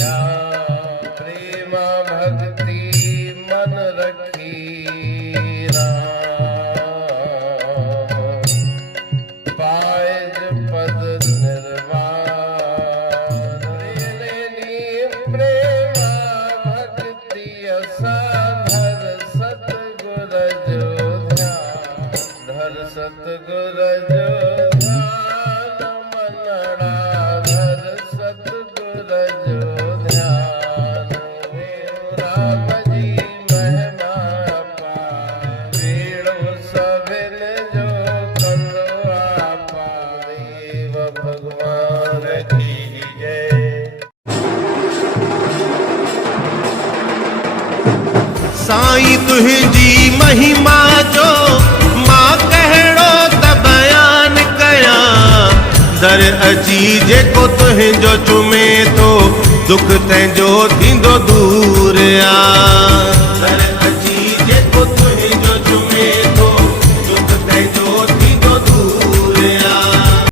ध्यान प्रेम भक्ति मन रखी पायज पद निर्वाण प्रेम भक्ति असाधर सतगुर जो ध्यान धर सतगुर जो ध्यान मनड़ा धर सतगुर जो ध्यान राम जी महिमा पार वीणु सबिन जो कंदवा पार देव भगवान की जय। साईं तुझी महिमा जो मां कहिड़ो त बयान कयां दर अची जेको तुंहिंजो चुमे थो दुख तंहिंजो थींदो दूर आ।